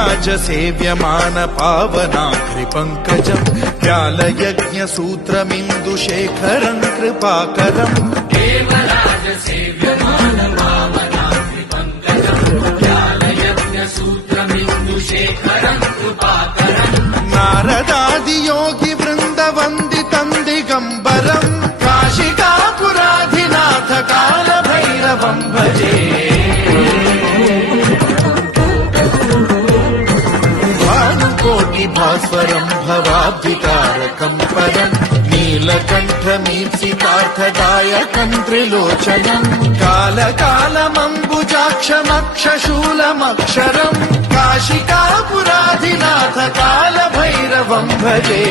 देवराज सेव्यमान पावनाघ्रिपङ्कजम् व्यालयज्ञसूत्रमिन्दुशेखरम् कृपाकरम् देवराज सेव्यमान पावनाघ्रिपङ्कजम् व्यालयज्ञसूत्रमिन्दुशेखरम् कृपाकरम् नारदादियोगि वृन्दवन्दितम् दिगम्बरम् काशिकापुराधिनाथ कालभैरवम् भजे भास्वरम् भवाब्धिकारकम् परम् नीलकण्ठमीप्सितार्थदायकम् त्रिलोचनम् कालकालमम्बुजाक्षमक्षशूलमक्षरम् काशिकापुराधिनाथ कालभैरवम् भजे